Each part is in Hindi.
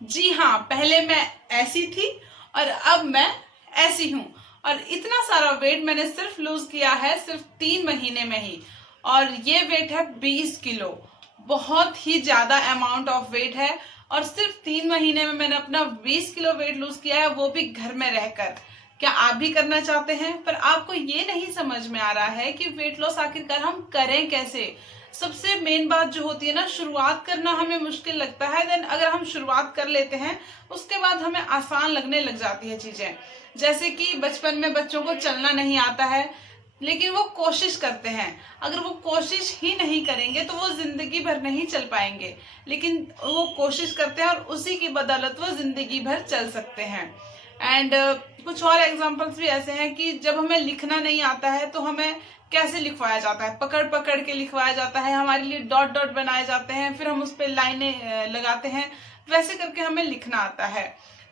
जी हाँ, पहले मैं ऐसी थी और अब मैं ऐसी हूँ। और इतना सारा वेट मैंने सिर्फ लूज किया है सिर्फ 3 महीने में ही। और ये वेट है 20 किलो। बहुत ही ज्यादा अमाउंट ऑफ वेट है। और सिर्फ 3 महीने में मैंने अपना 20 किलो वेट लूज किया है, वो भी घर में रहकर। क्या आप भी करना चाहते हैं? पर आपको ये नहीं समझ में आ रहा है कि वेट लॉस आखिरकार हम करें कैसे। सबसे मेन बात जो होती है ना, शुरुआत करना हमें मुश्किल लगता है, देन अगर हम शुरुआत कर लेते हैं उसके बाद हमें आसान लगने लग जाती है चीजें। जैसे कि बचपन में बच्चों को चलना नहीं आता है, लेकिन वो कोशिश करते हैं। अगर वो कोशिश ही नहीं करेंगे तो वो जिंदगी भर नहीं चल पाएंगे, लेकिन वो कोशिश करते हैं और उसी की बदौलत वो जिंदगी भर चल सकते हैं। एंड कुछ और एग्जांपल्स भी ऐसे हैं कि जब हमें लिखना नहीं आता है तो हमें कैसे लिखवाया जाता है, पकड़ पकड़ के लिखवाया जाता है, हमारे लिए डॉट डॉट बनाए जाते हैं, फिर हम उस पर लाइनें लगाते हैं, वैसे करके हमें लिखना आता है।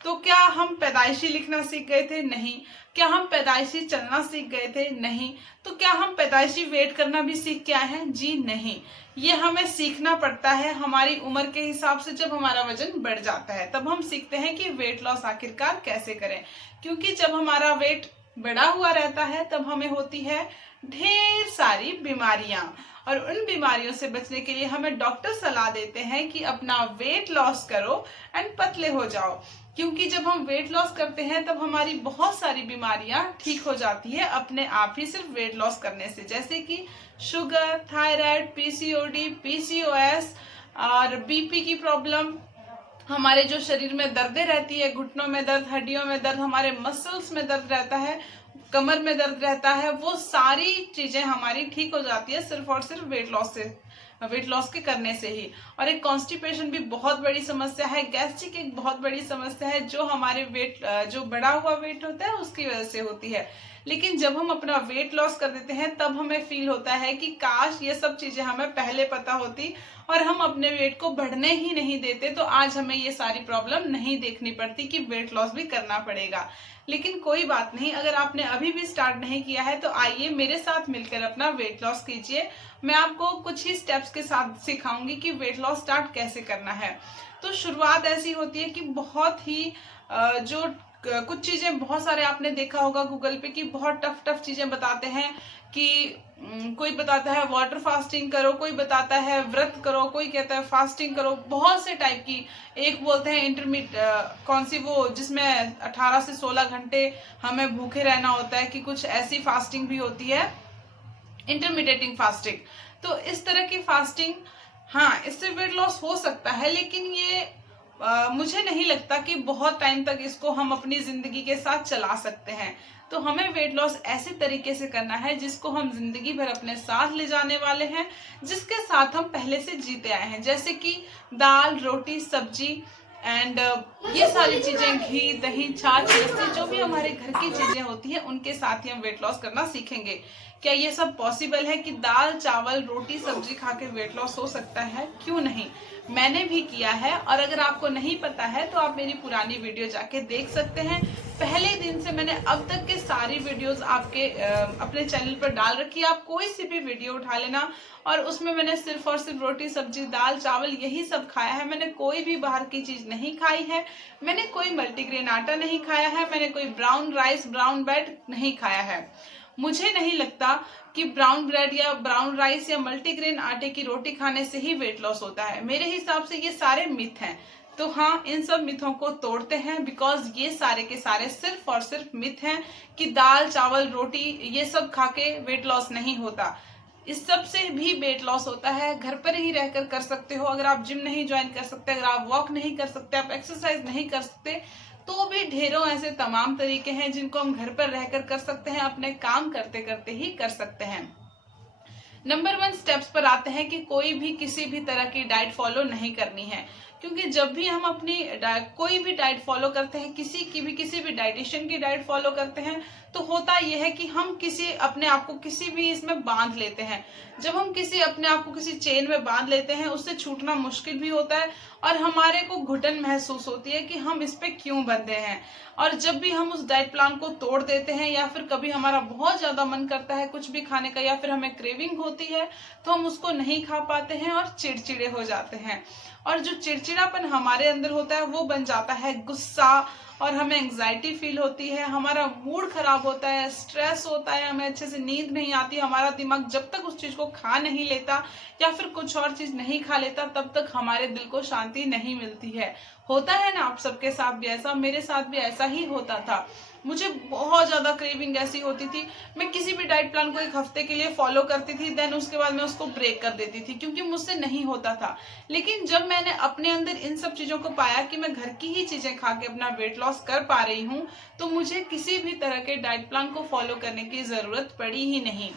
तो क्या हम पैदाइशी लिखना सीख गए थे? नहीं। क्या हम पैदाइशी चलना सीख गए थे? नहीं। तो क्या हम पैदाइशी वेट करना भी सीख के आए हैं? जी नहीं। ये हमें सीखना पड़ता है हमारी उम्र के हिसाब से। जब हमारा वजन बढ़ जाता है तब हम सीखते हैं कि वेट लॉस आखिरकार कैसे करें। क्योंकि जब हमारा वेट बढ़ा हुआ रहता है तब हमें होती है ढेर सारी बीमारियां। और उन बीमारियों से बचने के लिए हमें डॉक्टर सलाह देते हैं कि अपना वेट लॉस करो एंड पतले हो जाओ। क्योंकि जब हम वेट लॉस करते हैं तब हमारी बहुत सारी बीमारियां ठीक हो जाती है अपने आप ही, सिर्फ वेट लॉस करने से। जैसे कि शुगर, थायराइड, पीसीओडी, पीसीओएस और बीपी की प्रॉब्लम, हमारे जो शरीर में दर्दें रहती है, घुटनों में दर्द, हड्डियों में दर्द, हमारे मसल्स में दर्द रहता है, कमर में दर्द रहता है, वो सारी चीजें हमारी ठीक हो जाती है सिर्फ और सिर्फ वेट लॉस से, वेट लॉस के करने से ही। और एक कॉन्स्टिपेशन भी बहुत बड़ी समस्या है, गैस्ट्रिक एक बहुत बड़ी समस्या है, जो हमारे वेट, जो बढ़ा हुआ वेट होता है उसकी वजह से होती है। लेकिन जब हम अपना वेट लॉस कर देते हैं तब हमें फील होता है कि काश ये सब चीजें हमें पहले पता होती और हम अपने वेट को बढ़ने ही नहीं देते, तो आज हमें ये सारी प्रॉब्लम नहीं देखनी पड़ती कि वेट लॉस भी करना पड़ेगा। लेकिन कोई बात नहीं, अगर आपने अभी भी स्टार्ट नहीं किया है तो आइए मेरे साथ मिलकर अपना वेट लॉस कीजिए। मैं आपको कुछ ही स्टेप्स के साथ सिखाऊंगी कि वेट लॉस स्टार्ट कैसे करना है। तो शुरुआत ऐसी होती है कि बहुत ही जो कुछ चीजें, बहुत सारे आपने देखा होगा गूगल पे कि बहुत टफ टफ चीजें बताते हैं कि कोई बताता है वाटर फास्टिंग करो, कोई बताता है व्रत करो, कोई कहता है फास्टिंग करो, बहुत से टाइप की। एक बोलते हैं इंटरमीट, कौन सी वो जिसमें 18 से 16 घंटे हमें भूखे रहना होता है, कि कुछ ऐसी फास्टिंग भी होती है, इंटरमीडिएटिंग फास्टिंग। तो इस तरह की फास्टिंग, हाँ, इससे वेट लॉस हो सकता है, लेकिन ये मुझे नहीं लगता कि बहुत टाइम तक इसको हम अपनी जिंदगी के साथ चला सकते हैं। तो हमें वेट लॉस ऐसे तरीके से करना है जिसको हम जिंदगी भर अपने साथ ले जाने वाले हैं, जिसके साथ हम पहले से जीते आए हैं। जैसे कि दाल, रोटी, सब्जी एंड ये सारी चीजें, घी, दही, छाछ, लस्सी, जो भी हमारे घर की चीजें होती है उनके साथ ही हम वेट लॉस करना सीखेंगे। क्या ये सब पॉसिबल है कि दाल, चावल, रोटी, सब्जी खा के वेट लॉस हो सकता है? क्यों नहीं, मैंने भी किया है। और अगर आपको नहीं पता है तो आप मेरी पुरानी वीडियो जाके देख सकते हैं। पहले दिन से मैंने अब तक के सारी वीडियोस आपके अपने चैनल पर डाल रखी है। आप कोई सी भी वीडियो उठा लेना और उसमें मैंने सिर्फ और सिर्फ रोटी, सब्जी, दाल, चावल यही सब खाया है। मैंने कोई भी बाहर की चीज नहीं खाई है, मैंने कोई मल्टीग्रेन आटा नहीं खाया है, मैंने कोई ब्राउन राइस, ब्राउन ब्रेड नहीं खाया है। मुझे नहीं लगता कि ब्राउन ब्रेड या ब्राउन राइस या मल्टीग्रेन आटे की रोटी खाने से ही वेट लॉस होता है। मेरे हिसाब से ये सारे मिथ हैं। तो हाँ, इन सब मिथों को तोड़ते हैं, बिकॉज ये सारे के सारे सिर्फ और सिर्फ मिथ हैं कि दाल, चावल, रोटी ये सब खा के वेट लॉस नहीं होता। इस सब से भी वेट लॉस होता है। घर पर ही रहकर कर सकते हो। अगर आप जिम नहीं ज्वाइन कर सकते, अगर आप वॉक नहीं कर सकते, आप एक्सरसाइज नहीं कर सकते, तो भी ढेरों ऐसे तमाम तरीके हैं जिनको हम घर पर रहकर कर सकते हैं, अपने काम करते करते ही कर सकते हैं। नंबर 1 स्टेप्स पर आते हैं कि कोई भी किसी भी तरह की डाइट फॉलो नहीं करनी है। क्योंकि जब भी हम अपनी कोई भी डाइट फॉलो करते हैं, किसी भी डाइटिशियन की डाइट फॉलो करते हैं, तो होता यह है कि हम किसी अपने आप को किसी भी इसमें बांध लेते हैं। जब हम किसी अपने आप को किसी चेन में बांध लेते हैं, उससे छूटना मुश्किल भी होता है और हमारे को घुटन महसूस होती है कि हम इस पे क्यों बंधे हैं। और जब भी हम उस डाइट प्लान को तोड़ देते हैं या फिर कभी हमारा बहुत ज्यादा मन करता है कुछ भी खाने का या फिर हमें क्रेविंग होती है, तो हम उसको नहीं खा पाते हैं और चिड़चिड़े हो जाते हैं। और जो चिड़चिड़ापन हमारे अंदर होता है वो बन जाता है गुस्सा, और हमें एंग्जाइटी फील होती है, हमारा मूड खराब होता है, स्ट्रेस होता है, हमें अच्छे से नींद नहीं आती। हमारा दिमाग जब तक उस चीज को खा नहीं लेता या फिर कुछ और चीज नहीं खा लेता तब तक हमारे दिल को शांति नहीं मिलती है। होता है ना आप सबके साथ भी ऐसा? मेरे साथ भी ऐसा ही होता था। मुझे बहुत ज्यादा क्रेविंग ऐसी होती थी, मैं किसी भी डाइट प्लान को 1 हफ्ते के लिए फॉलो करती थी, देन उसके बाद मैं उसको ब्रेक कर देती थी क्योंकि मुझसे नहीं होता था। लेकिन जब मैंने अपने अंदर इन सब चीजों को पाया कि मैं घर की ही चीजें खा के अपना वेट लॉस कर पा रही हूँ, तो मुझे किसी भी तरह के डाइट प्लान को फॉलो करने की जरूरत पड़ी ही नहीं।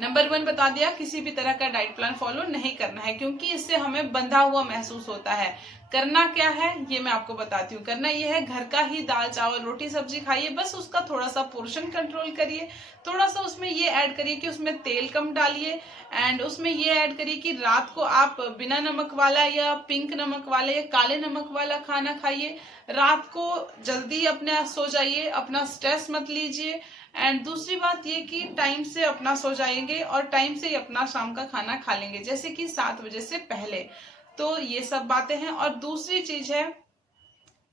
नंबर 1 बता दिया, किसी भी तरह का डाइट प्लान फॉलो नहीं करना है क्योंकि इससे हमें बंधा हुआ महसूस होता है। करना क्या है ये मैं आपको बताती हूँ। करना ये है, घर का ही दाल चावल रोटी सब्जी खाइए, बस उसका थोड़ा सा पोर्शन कंट्रोल करिए। थोड़ा सा उसमें ये ऐड करिए कि उसमें तेल कम डालिए, एंड उसमें ये ऐड करिए कि रात को आप बिना नमक वाला या पिंक नमक वाला या काले नमक वाला खाना खाइए। रात को जल्दी अपने सो जाइए, अपना स्ट्रेस मत लीजिए। एंड दूसरी बात ये कि टाइम से अपना सो जाएंगे और टाइम से ही अपना शाम का खाना खा लेंगे, जैसे कि 7 बजे से पहले। तो ये सब बातें हैं। और दूसरी चीज है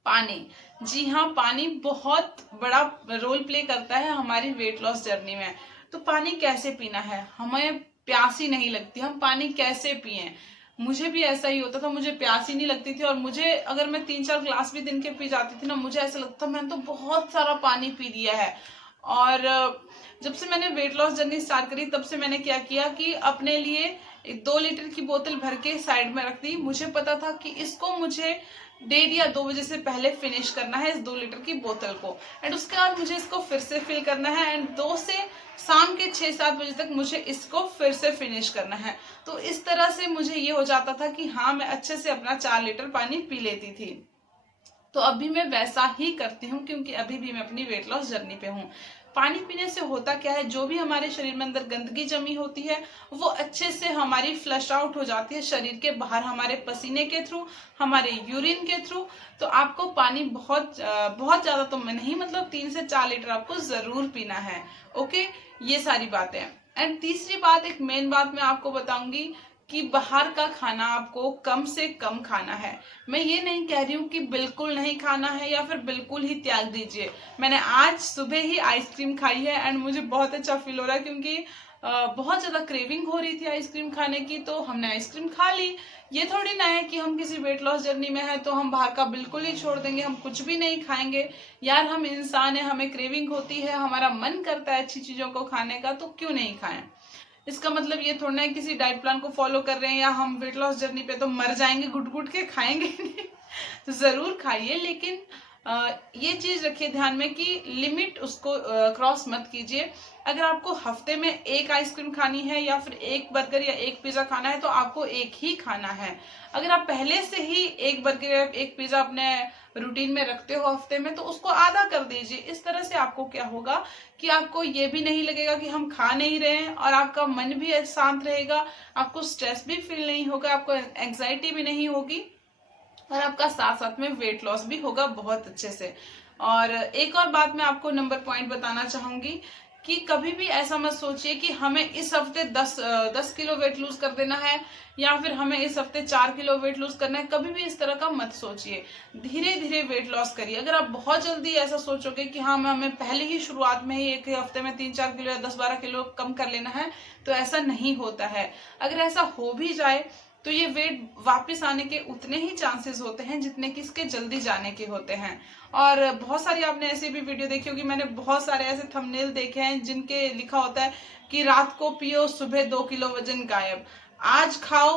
पानी। जी हाँ, पानी बहुत बड़ा रोल प्ले करता है हमारी वेट लॉस जर्नी में। तो पानी कैसे पीना है? हमें प्यास ही नहीं लगती, हम पानी कैसे पिएं? मुझे भी ऐसा ही होता था, मुझे प्यास ही नहीं लगती थी और मुझे अगर मैं 3-4 ग्लास भी दिन के पी जाती थी ना, मुझे ऐसा लगता मैंने तो बहुत सारा पानी पी लिया है। और जब से मैंने वेट लॉस जर्नी स्टार्ट करी तब से मैंने क्या किया कि अपने लिए 2 लीटर की बोतल भर के साइड में रख दी। मुझे पता था कि इसको मुझे 1:30 या 2 बजे से पहले फिनिश करना है, इस 2 लीटर की बोतल को। एंड उसके बाद मुझे इसको फिर से फिल करना है एंड 2 से शाम के 6-7 बजे तक मुझे इसको फिर से फिनिश करना है। तो इस तरह से मुझे ये हो जाता था कि हाँ, मैं अच्छे से अपना 4 लीटर पानी पी लेती थी। तो अभी मैं वैसा ही करती हूँ क्योंकि अभी भी मैं अपनी वेट लॉस जर्नी पे हूँ। पानी पीने से होता क्या है, जो भी हमारे शरीर में अंदर गंदगी जमी होती है वो अच्छे से हमारी फ्लश आउट हो जाती है शरीर के बाहर, हमारे पसीने के थ्रू, हमारे यूरिन के थ्रू। तो आपको पानी बहुत बहुत ज्यादा तो नहीं, मतलब 3 से 4 लीटर आपको जरूर पीना है। ओके, ये सारी बातें। एंड तीसरी बात, एक मेन बात मैं आपको बताऊंगी कि बाहर का खाना आपको कम से कम खाना है। मैं ये नहीं कह रही हूँ कि बिल्कुल नहीं खाना है या फिर बिल्कुल ही त्याग दीजिए। मैंने आज सुबह ही आइसक्रीम खाई है एंड मुझे बहुत अच्छा फील हो रहा है क्योंकि बहुत ज्यादा क्रेविंग हो रही थी आइसक्रीम खाने की, तो हमने आइसक्रीम खा ली। ये थोड़ी ना है कि हम किसी वेट लॉस जर्नी में है तो हम बाहर का बिल्कुल ही छोड़ देंगे, हम कुछ भी नहीं खाएंगे। यार, हम इंसान है, हमें क्रेविंग होती है, हमारा मन करता है अच्छी चीजों को खाने का, तो क्यों नहीं खाएं? इसका मतलब ये थोड़ा है किसी डाइट प्लान को फॉलो कर रहे हैं या हम वेट लॉस जर्नी पे तो मर जाएंगे घुट घुट के, खाएंगे नहीं। तो जरूर खाइए, लेकिन ये चीज रखिए ध्यान में कि लिमिट उसको क्रॉस मत कीजिए। अगर आपको हफ्ते में 1 आइसक्रीम खानी है या फिर 1 बर्गर या 1 पिज्जा खाना है तो आपको 1 ही खाना है। अगर आप पहले से ही 1 बर्गर या 1 पिज्जा अपने रूटीन में रखते हो हफ्ते में, तो उसको आधा कर दीजिए। इस तरह से आपको क्या होगा कि आपको ये भी नहीं लगेगा कि हम खा नहीं रहे हैं और आपका मन भी शांत रहेगा, आपको स्ट्रेस भी फील नहीं होगा, आपको एंग्जाइटी भी नहीं होगी और आपका साथ साथ में वेट लॉस भी होगा बहुत अच्छे से। और एक और बात मैं आपको नंबर पॉइंट बताना चाहूंगी कि कभी भी ऐसा मत सोचिए कि हमें इस हफ्ते 10 किलो वेट लूज कर देना है या फिर हमें इस हफ्ते 4 किलो वेट लूज करना है। कभी भी इस तरह का मत सोचिए, धीरे धीरे वेट लॉस करिए। अगर आप बहुत जल्दी ऐसा सोचोगे कि हाँ, हमें पहले ही शुरुआत में ही 1 हफ्ते में 3-4 किलो या 10-12 किलो कम कर लेना है, तो ऐसा नहीं होता है। अगर ऐसा हो भी जाए तो ये वेट वापस आने के उतने ही चांसेस होते हैं जितने कि इसके जल्दी जाने के होते हैं। और बहुत सारी आपने ऐसी भी वीडियो देखी होगी, मैंने बहुत सारे ऐसे थंबनेल देखे हैं जिनके लिखा होता है कि रात को पियो, सुबह 2 किलो वजन गायब। आज खाओ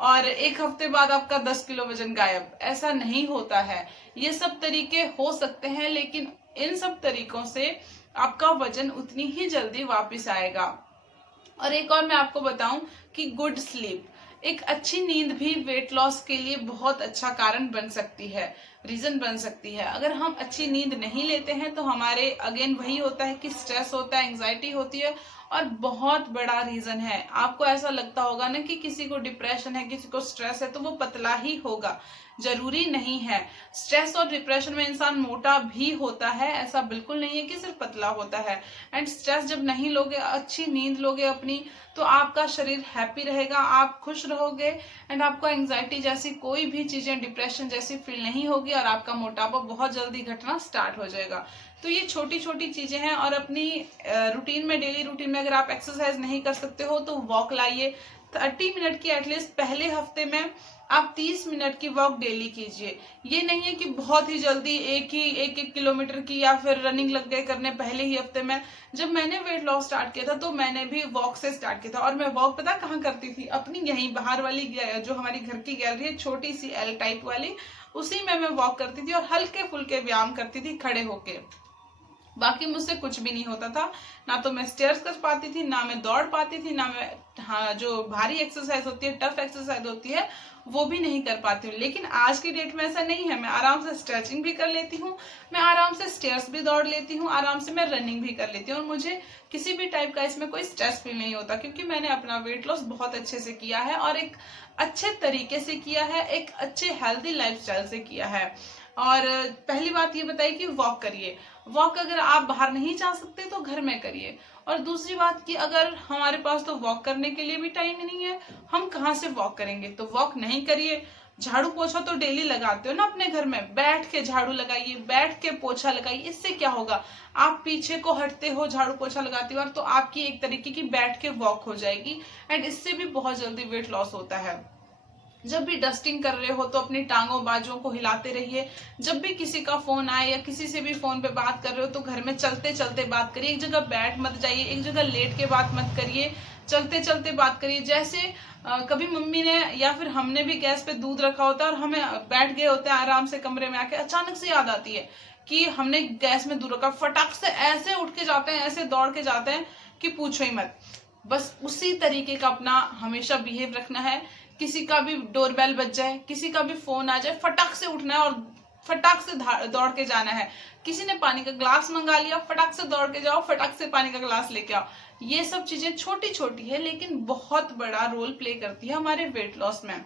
और 1 हफ्ते बाद आपका 10 किलो वजन गायब। ऐसा नहीं होता है। ये सब तरीके हो सकते हैं, लेकिन इन सब तरीकों से आपका वजन उतनी ही जल्दी वापस आएगा। और एक और मैं आपको बताऊं कि गुड स्लीप, एक अच्छी नींद भी वेट लॉस के लिए बहुत अच्छा कारण बन सकती है, रीजन बन सकती है। अगर हम अच्छी नींद नहीं लेते हैं तो हमारे अगेन वही होता है कि स्ट्रेस होता है, एंग्जाइटी होती है, और बहुत बड़ा रीजन है। आपको ऐसा लगता होगा ना कि किसी को डिप्रेशन है, किसी को स्ट्रेस है, तो वो पतला ही होगा, जरूरी नहीं है। स्ट्रेस और डिप्रेशन में इंसान मोटा भी होता है, ऐसा बिल्कुल नहीं है कि सिर्फ पतला होता है। एंड स्ट्रेस जब नहीं लोगे, अच्छी नींद लोगे अपनी, तो आपका शरीर हैप्पी रहेगा, आप खुश रहोगे, एंड आपको एंग्जाइटी जैसी कोई भी चीजें, डिप्रेशन जैसी फील नहीं होगी, और आपका मोटापा बहुत जल्दी घटना स्टार्ट हो जाएगा। तो ये छोटी छोटी चीजें हैं। और अपनी रूटीन में, डेली रूटीन में अगर आप एक्सरसाइज नहीं कर सकते हो तो वॉक लाइए, 30 मिनट की एटलीस्ट। पहले हफ्ते में आप 30 मिनट की वॉक डेली कीजिए। ये नहीं है कि बहुत ही जल्दी एक किलोमीटर की या फिर रनिंग लग गए करने पहले ही हफ्ते में। जब मैंने वेट लॉस स्टार्ट किया था तो मैंने भी वॉक से स्टार्ट किया था, और मैं वॉक पता कहाँ करती थी? अपनी यहीं बाहर वाली, जो हमारी घर की गैलरी है, छोटी सी एल टाइप वाली, उसी में मैं वॉक करती थी और हल्के फुल्के व्यायाम करती थी खड़े होके। बाकी मुझसे कुछ भी नहीं होता था, ना तो मैं स्टेयर्स कर पाती थी, ना मैं दौड़ पाती थी, ना मैं, हाँ, जो भारी एक्सरसाइज होती है, टफ एक्सरसाइज होती है, वो भी नहीं कर पाती हूँ। लेकिन आज की डेट में ऐसा नहीं है, मैं आराम से स्ट्रेचिंग भी कर लेती हूँ, मैं आराम से स्टेयर्स भी दौड़ लेती हूँ, आराम से मैं रनिंग भी कर लेती हूँ, और मुझे किसी भी टाइप का इसमें कोई स्ट्रेस फील नहीं होता, क्योंकि मैंने अपना वेट लॉस बहुत अच्छे से किया है, और एक अच्छे तरीके से किया है, एक अच्छे हेल्दी लाइफस्टाइल से किया है। और पहली बात ये बताइए कि वॉक करिए। वॉक अगर आप बाहर नहीं जा सकते तो घर में करिए। और दूसरी बात कि अगर हमारे पास तो वॉक करने के लिए भी टाइम नहीं है, हम कहाँ से वॉक करेंगे? तो वॉक नहीं करिए। झाड़ू पोछा तो डेली लगाते हो ना अपने घर में, बैठ के झाड़ू लगाइए, बैठ के पोछा लगाइए। इससे क्या होगा? आप पीछे को हटते हो झाड़ू पोछा लगाते हो, तो आपकी एक तरीके की बैठ के वॉक हो जाएगी, एंड इससे भी बहुत जल्दी वेट लॉस होता है। जब भी डस्टिंग कर रहे हो तो अपनी टांगों बाजुओं को हिलाते रहिए। जब भी किसी का फोन आए या किसी से भी फोन पे बात कर रहे हो तो घर में चलते चलते बात करिए। एक जगह बैठ मत जाइए, एक जगह लेट के बात मत करिए, चलते चलते बात करिए। जैसे कभी मम्मी ने या फिर हमने भी गैस पे दूध रखा होता है और हमें बैठ गए होते हैं आराम से कमरे में आके, अचानक से याद आती है कि हमने गैस में दूध रखा, फटाक से ऐसे उठ के जाते हैं, ऐसे दौड़ के जाते हैं कि पूछो ही मत। बस उसी तरीके का अपना हमेशा बिहेव रखना है। किसी का भी डोरबेल बज जाए, किसी का भी फोन आ जाए, फटाक से उठना है और फटाक से दौड़ के जाना है। किसी ने पानी का ग्लास मंगा लिया, फटाक से दौड़ के जाओ, फटाक से पानी का ग्लास लेके आओ। ये सब चीजें छोटी छोटी है लेकिन बहुत बड़ा रोल प्ले करती है हमारे वेट लॉस में।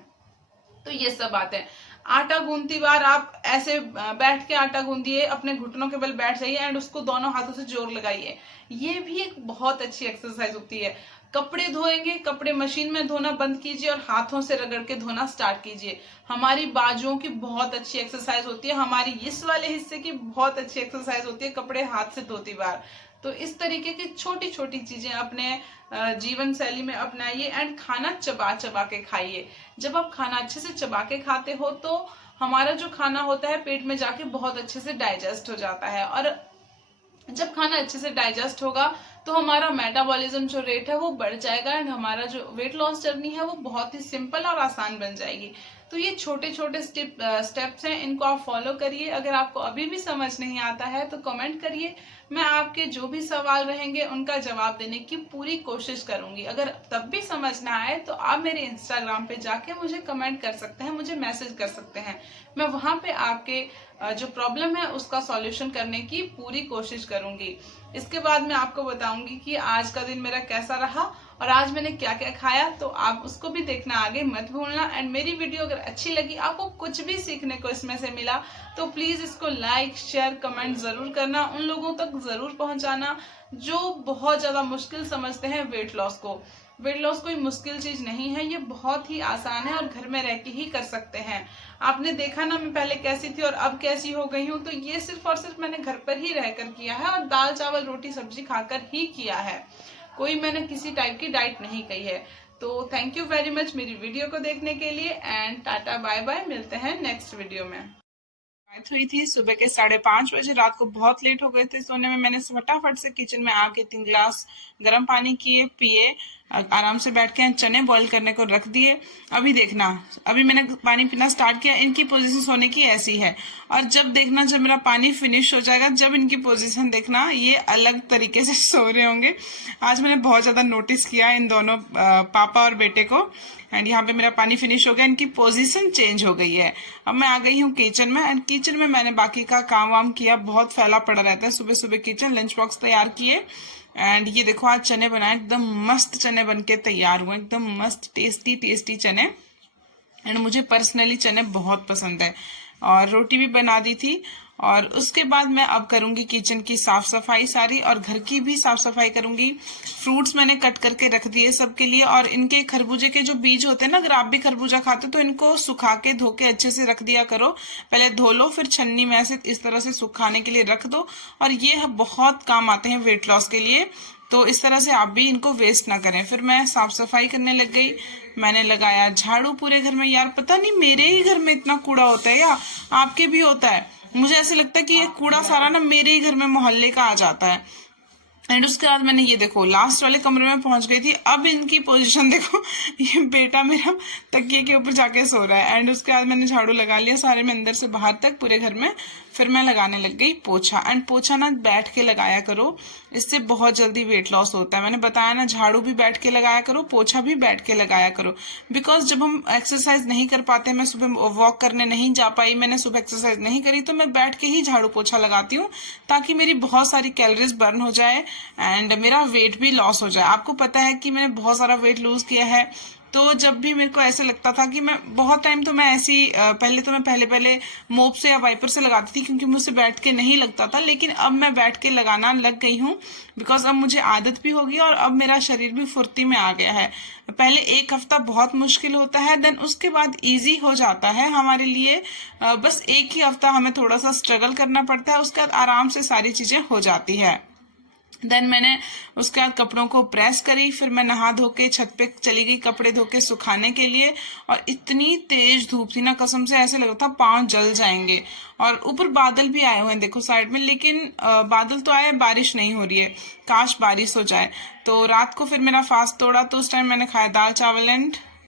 तो ये सब बात है। आटा गूंथती बार आप ऐसे बैठ के आटा गूंदिए, अपने घुटनों के बल बैठ जाइए, एंड उसको दोनों हाथों से जोर लगाइए। ये भी एक बहुत अच्छी एक्सरसाइज होती है। कपड़े धोएंगे, कपड़े मशीन में धोना बंद कीजिए और हाथों से रगड़ के धोना स्टार्ट कीजिए। हमारी बाजुओं की बहुत अच्छी एक्सरसाइज होती है, हमारी इस वाले हिस्से की बहुत अच्छी एक्सरसाइज होती है कपड़े हाथ से धोती बार। तो इस तरीके की छोटी छोटी चीजें अपने जीवन शैली में अपनाइए, एंड खाना चबा चबा के खाइए। जब आप खाना अच्छे से चबा के खाते हो तो हमारा जो खाना होता है पेट में जाके बहुत अच्छे से डाइजेस्ट हो जाता है, और जब खाना अच्छे से डाइजेस्ट होगा तो हमारा मेटाबॉलिज्म जो रेट है वो बढ़ जाएगा, एंड हमारा जो वेट लॉस जर्नी है वो बहुत ही सिंपल और आसान बन जाएगी। तो ये छोटे छोटे स्टेप्स हैं, इनको आप फॉलो करिए। अगर आपको अभी भी समझ नहीं आता है तो कमेंट करिए, मैं आपके जो भी सवाल रहेंगे उनका जवाब देने की पूरी कोशिश करूंगी। अगर तब भी समझ ना आए तो आप मेरे इंस्टाग्राम पे जाके मुझे कमेंट कर सकते हैं, मुझे मैसेज कर सकते हैं। मैं वहां पे आपके जो प्रॉब्लम है उसका सॉल्यूशन करने की पूरी कोशिश करूंगी। इसके बाद मैं आपको बताऊंगी कि आज का दिन मेरा कैसा रहा और आज मैंने क्या क्या खाया, तो आप उसको भी देखना आगे मत भूलना। एंड मेरी वीडियो अगर अच्छी लगी, आपको कुछ भी सीखने को इसमें से मिला, तो प्लीज इसको लाइक शेयर कमेंट जरूर करना, उन लोगों तक जरूर पहुंचाना जो बहुत ज्यादा मुश्किल समझते हैं वेट लॉस को। वेट लॉस कोई मुश्किल चीज नहीं है, ये बहुत ही आसान है और घर में रह के ही कर सकते हैं। आपने देखा ना मैं पहले कैसी थी और अब कैसी हो गई हूँ, तो ये सिर्फ और सिर्फ मैंने घर पर ही रहकर किया है और दाल चावल रोटी सब्जी खाकर ही किया है। कोई मैंने किसी टाइप की डाइट नहीं कही है। तो थैंक यू वेरी मच मेरी वीडियो को देखने के लिए, एंड टाटा बाय बाय, मिलते हैं नेक्स्ट वीडियो में। रात हुई थी सुबह के 5:30 बजे, रात को बहुत लेट हो गए थे सोने में। मैंने फटाफट से किचन में आके 3 गिलास गर्म पानी किए पिए, आराम से बैठ के चने बॉईल करने को रख दिए। अभी देखना, अभी मैंने पानी पीना स्टार्ट किया, इनकी पोजीशन सोने की ऐसी है। और जब देखना, जब मेरा पानी फिनिश हो जाएगा, जब इनकी पोजीशन देखना, ये अलग तरीके से सो रहे होंगे। आज मैंने बहुत ज्यादा नोटिस किया इन दोनों पापा और बेटे को। एंड यहाँ पे मेरा पानी फिनिश हो गया, इनकी पोजीशन चेंज हो गई है। अब मैं आ गई हूँ किचन में, एंड किचन में मैंने बाकी का काम वाम किया, बहुत फैला पड़ा रहता है सुबह सुबह किचन। लंच बॉक्स तैयार किए, एंड ये देखो आज चने बनाए, एकदम मस्त चने बनके तैयार हुए, एकदम मस्त टेस्टी टेस्टी चने। एंड मुझे पर्सनली चने बहुत पसंद है। और रोटी भी बना दी थी। और उसके बाद मैं अब करूंगी किचन की साफ सफाई सारी, और घर की भी साफ सफाई करूंगी। फ्रूट्स मैंने कट करके रख दिए सबके लिए। और इनके खरबूजे के जो बीज होते हैं ना, अगर आप भी खरबूजा खाते हो तो इनको सुखा के धो के अच्छे से रख दिया करो। पहले धो लो, फिर छन्नी में ऐसे इस तरह से सुखाने के लिए रख दो। और ये बहुत काम आते हैं वेट लॉस के लिए, तो इस तरह से आप भी इनको वेस्ट ना करें। फिर मैं साफ सफाई करने लग गई। मैंने लगाया झाड़ू पूरे घर में। यार पता नहीं मेरे ही घर में इतना कूड़ा होता है या आपके भी होता है। मुझे ऐसे लगता है कि ये कूड़ा सारा ना मेरे ही घर में मोहल्ले का आ जाता है। एंड उसके बाद मैंने ये देखो लास्ट वाले कमरे में पहुंच गई थी। अब इनकी पोजीशन देखो, ये बेटा मेरा तकिए के ऊपर जाके सो रहा है। एंड उसके बाद मैंने झाड़ू लगा लिया सारे में, अंदर से बाहर तक पूरे घर में। फिर मैं लगाने लग गई पोछा। एंड पोछा ना बैठ के लगाया करो, इससे बहुत जल्दी वेट लॉस होता है। मैंने बताया ना, झाड़ू भी बैठ के लगाया करो, पोछा भी बैठ के लगाया करो। बिकॉज जब हम एक्सरसाइज नहीं कर पाते, मैं सुबह वॉक करने नहीं जा पाई, मैंने सुबह एक्सरसाइज नहीं करी, तो मैं बैठ के ही झाड़ू पोछा लगाती हूँ, ताकि मेरी बहुत सारी कैलोरीज बर्न हो जाए एंड मेरा वेट भी लॉस हो जाए। आपको पता है कि मैंने बहुत सारा वेट लूज किया है। तो जब भी मेरे को ऐसे लगता था कि मैं बहुत टाइम, तो मैं ऐसी पहले मोप से या वाइपर से लगाती थी, क्योंकि मुझसे बैठ के नहीं लगता था। लेकिन अब मैं बैठ के लगाना लग गई हूँ, बिकॉज अब मुझे आदत भी होगी और अब मेरा शरीर भी फुर्ती में आ गया है। पहले एक हफ्ता बहुत मुश्किल होता है, देन उसके बाद इजी हो जाता है हमारे लिए। बस एक ही हफ्ता हमें थोड़ा सा स्ट्रगल करना पड़ता है, उसके बाद आराम से सारी चीजें हो जाती है। देन मैंने उसके बाद कपड़ों को प्रेस करी। फिर मैं नहा धो के छत पे चली गई कपड़े धो के सुखाने के लिए। और इतनी तेज धूप थी ना, कसम से ऐसे लग रहा था पांव जल जाएंगे। और ऊपर बादल भी आए हुए हैं देखो साइड में, लेकिन बादल तो आए, बारिश नहीं हो रही है। काश बारिश हो जाए। तो रात को फिर मेरा फास्ट तोड़ा, तो उस टाइम मैंने खाया दाल चावल एंड